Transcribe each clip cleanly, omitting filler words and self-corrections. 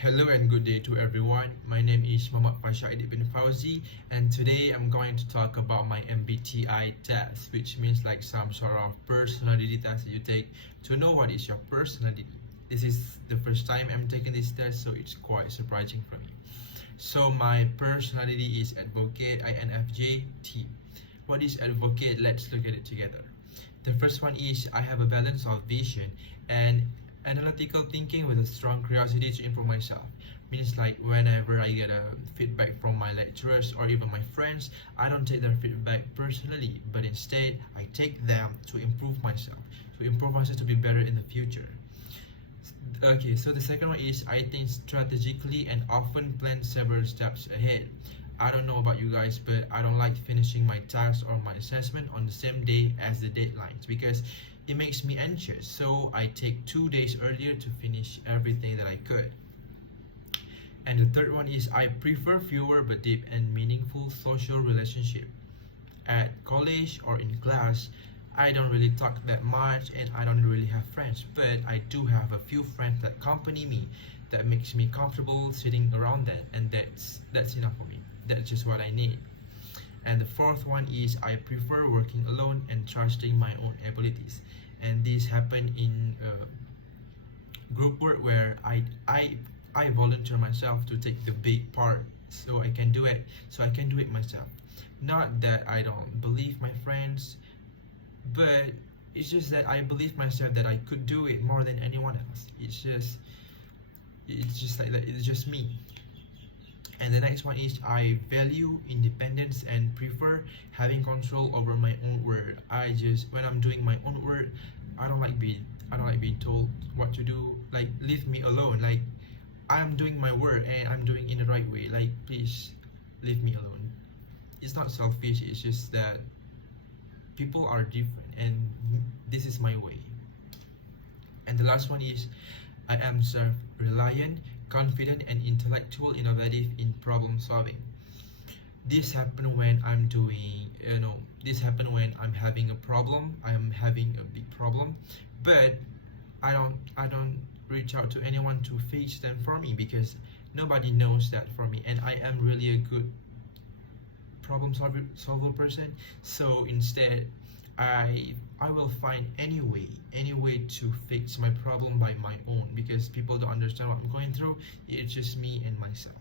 Hello and good day to everyone. My name is Muhammad Fashaid bin Fauzi, and today I'm going to talk about my MBTI test, which means like some sort of personality test that you take to know what is your personality. This is the first time I'm taking this test, so it's quite surprising for me. So my personality is advocate, INFJ T. What is advocate? Let's look at it together. The first one is I have a balance of vision and analytical thinking with a strong curiosity to improve myself. Means like whenever I get a feedback from my lecturers or even my friends, I don't take their feedback personally, but instead I take them to improve myself to be better in the future. Okay, so the second one is I think strategically and often plan several steps ahead. I don't know about you guys, but I don't like finishing my task or my assessment on the same day as the deadlines because it makes me anxious. So I take 2 days earlier to finish everything that I could. And the third one is I prefer fewer but deep and meaningful social relationship. At college or in class, I don't really talk that much and I don't really have friends, but I do have a few friends that accompany me that makes me comfortable sitting around that, and that's enough for me. That's just what I need. And the fourth one is I prefer working alone and trusting my own abilities. And this happened in group work where I volunteer myself to take the big part so I can do it myself. Not that I don't believe my friends, but it's just that I believe myself that I could do it more than anyone else. It's just like that. It's just me. And the next one is I value independence and prefer having control over my own work. When I'm doing my own work, I don't like being told what to do. Like leave me alone. Like I'm doing my work and I'm doing in the right way. Like please leave me alone. It's not selfish. It's just that people are different and this is my way. And the last one is I am self-reliant, confident and intellectual innovative in problem solving. This happen when I'm doing this happen when I'm having a problem, I'm having a big problem, but I don't reach out to anyone to fix them for me because nobody knows that for me, and I am really a good solver person. So instead I will find any way to fix my problem by my own because people don't understand what I'm going through. It's just me and myself.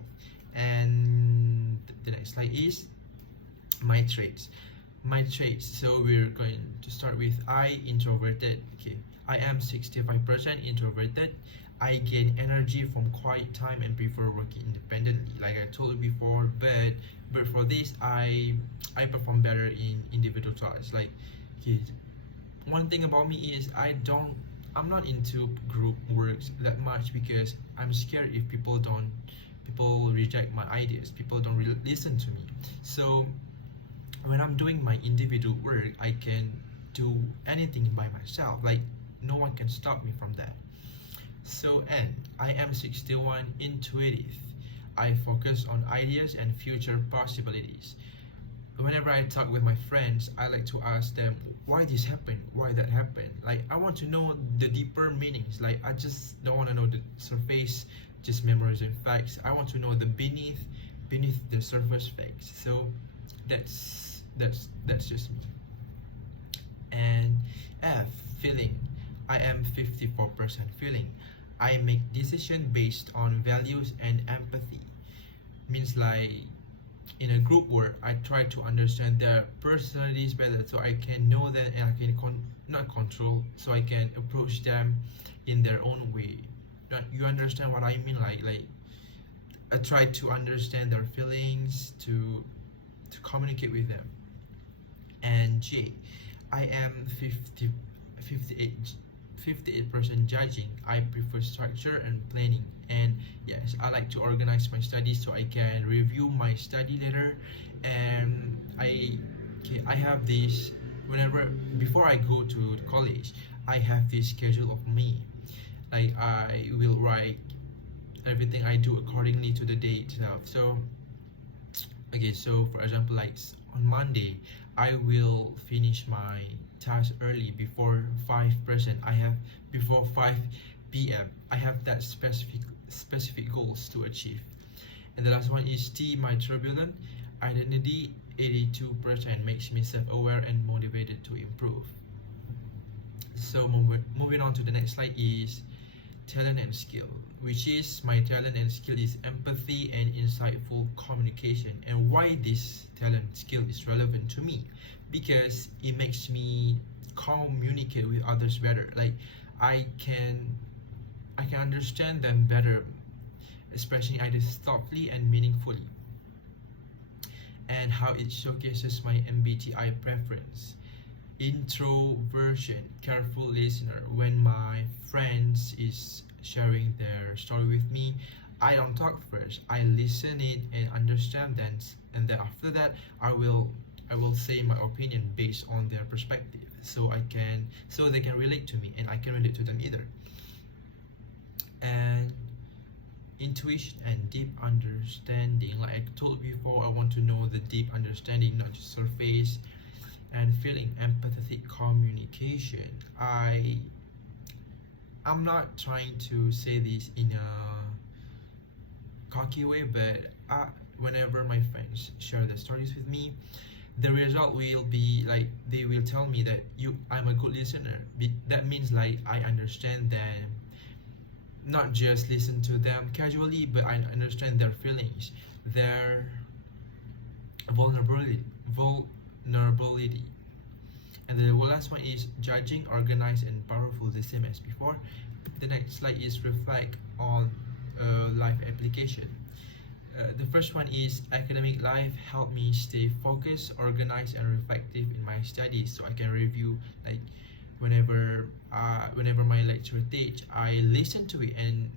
And the next slide is my traits. So we're going to start with I, introverted. Okay, I am 65% introverted. I gain energy from quiet time and prefer working independently, like I told you before. But for this, I perform better in individual tasks. Like, okay, one thing about me is I'm not into group works that much because I'm scared if people reject my ideas, people don't really listen to me. So when I'm doing my individual work, I can do anything by myself. Like no one can stop me from that. So, and I am 61 intuitive. I focus on ideas and future possibilities. Whenever I talk with my friends, I like to ask them why this happened, why that happened. Like I want to know the deeper meanings. Like I just don't want to know the surface, just memorizing facts. I want to know the beneath the surface facts. So that's just me. And F, feeling. I am 54% feeling. I make decision based on values and empathy. Means like in a group work, I try to understand their personalities better so I can know them and I can not control, so I can approach them in their own way. You understand what I mean? Like I try to understand their feelings to communicate with them. And J, I am 58% judging. I prefer structure and planning. And yes, I like to organize my studies so I can review my study later. And I have this before I go to college, I have this schedule of me. Like I will write everything I do accordingly to the day itself. So okay, so for example, like on Monday, I will finish my task early before 5%. Before 5 p.m. I have that specific goals to achieve. And the last one is T, my turbulent identity. 82% makes me self-aware and motivated to improve. So moving on to the next slide is talent and skill, which is my talent and skill is empathy and insightful communication. And why this talent skill is relevant to me? Because it makes me communicate with others better. Like I can understand them better, especially either thoughtfully and meaningfully. And how it showcases my MBTI preference. Introversion, careful listener. When my friends is sharing their story with me, I don't talk first. I listen it and understand them, and then after that, I will say my opinion based on their perspective, so they can relate to me and I can relate to them either. And intuition and deep understanding, like I told before, I want to know the deep understanding, not just surface. And feeling empathetic communication. I'm not trying to say this in a cocky way, but whenever my friends share their stories with me, the result will be like they will tell me that I'm a good listener. That means like I understand them, not just listen to them casually, but I understand their feelings, their vulnerability. And the last one is judging, organized, and powerful, the same as before. The next slide is reflect on life application. The first one is academic life helped me stay focused, organized, and reflective in my studies, so I can review like whenever my lecturer teach, I listen to it, and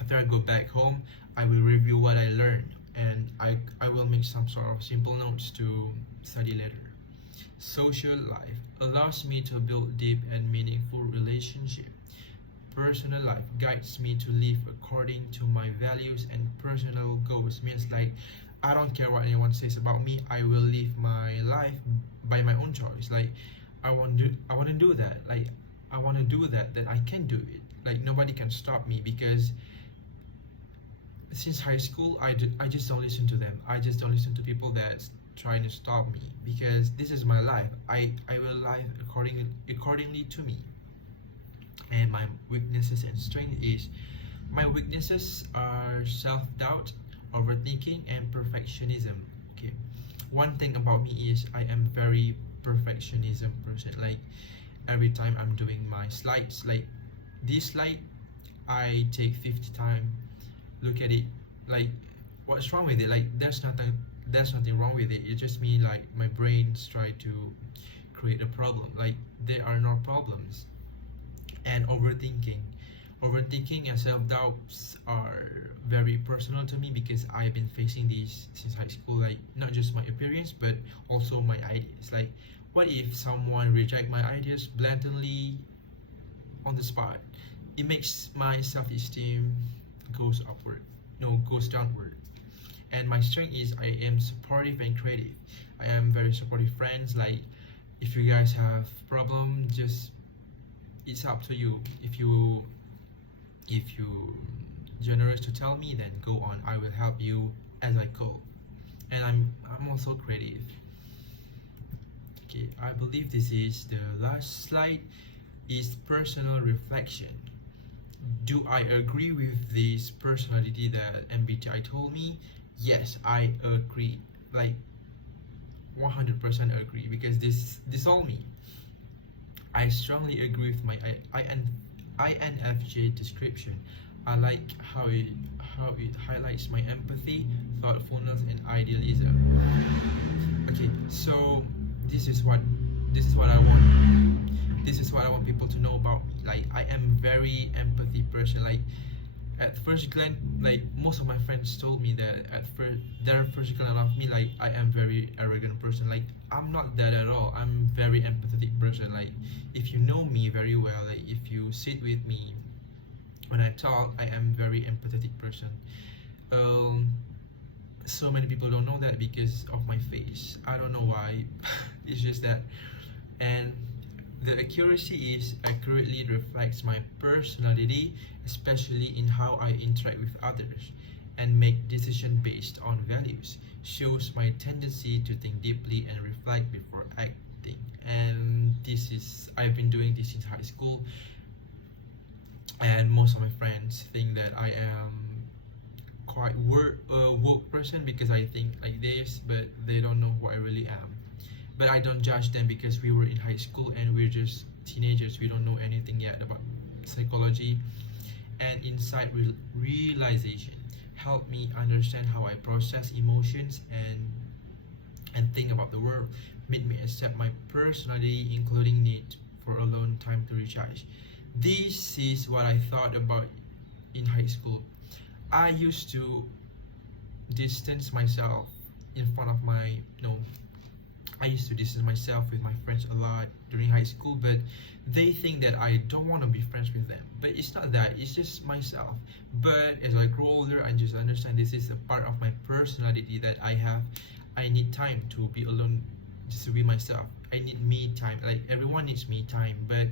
after I go back home, I will review what I learned, and I will make some sort of simple notes to study later. Social life allows me to build deep and meaningful relationships. Personal life guides me to live according to my values and personal goals. Means like I don't care what anyone says about me. I will live my life by my own choice. Like I want to do that. Like I want to do that. That I can do it. Like nobody can stop me, because since high school I just don't listen to them. I just don't listen to people that's trying to stop me, because this is my life. I will live accordingly to me. And my weaknesses and strength is, my weaknesses are self-doubt, overthinking, and perfectionism. Okay, one thing about me is I am very perfectionism person. Like every time I'm doing my slides, like this slide, I take 50 time look at it. Like what's wrong with it? Like there's nothing wrong with it. It's just me, like my brains try to create a problem. Like there are no problems. And overthinking and self-doubts are very personal to me, because I've been facing these since high school. Like not just my appearance, but also my ideas. Like what if someone reject my ideas blatantly on the spot? It makes my self-esteem goes downward. And my strength is I am supportive and creative. I am very supportive friends. Like if you guys have problem, just it's up to you. If you generous to tell me, then go on. I will help you as I go. And I'm also creative. Okay, I believe this is the last slide. Is personal reflection. Do I agree with this personality that MBTI told me? Yes, I agree. Like 100% agree, because this all me. I strongly agree with my INFJ description. I like how it highlights my empathy, thoughtfulness, and idealism. Okay, so this is what I want. This is what I want people to know about me. Like I am very empathy person. Like at first glance, like most of my friends told me that at their first glance of me, like I am very arrogant person. Like I'm not that at all. I'm very empathetic person. Like if you know me very well, like if you sit with me when I talk, I am very empathetic person. So many people don't know that because of my face. I don't know why. It's just that. And The accuracy is accurately reflects my personality, especially in how I interact with others and make decisions based on values. Shows my tendency to think deeply and reflect before acting. And this is I've been doing this since high school, and most of my friends think that I am quite woke person because I think like this, but they don't know who I really am. But I don't judge them because we were in high school and we're just teenagers. We don't know anything yet about psychology. And insight realization helped me understand how I process emotions and think about the world. Made me accept my personality, including need for alone time to recharge. This is what I thought about in high school. I used to distance myself in front of my no I used to distance myself with my friends a lot during high school, but they think that I don't want to be friends with them. But it's not that, it's just myself. But as I grow older, I just understand this is a part of my personality that I have. I need time to be alone, just to be myself. I need me time. Like everyone needs me time, but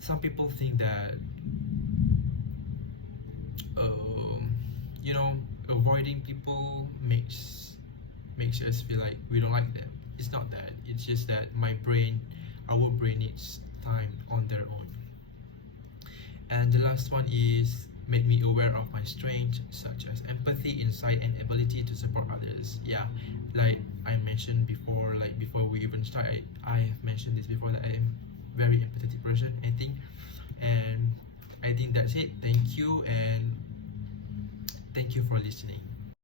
some people think that, um, you know, avoiding people makes us feel like we don't like them. It's not that. It's just that our brain needs time on their own. And the last one is make me aware of my strengths such as empathy, insight, and ability to support others. Yeah, like I mentioned before, like before we even start, I have mentioned this before that I am very empathetic person, I think. And I think that's it. Thank you, and thank you for listening.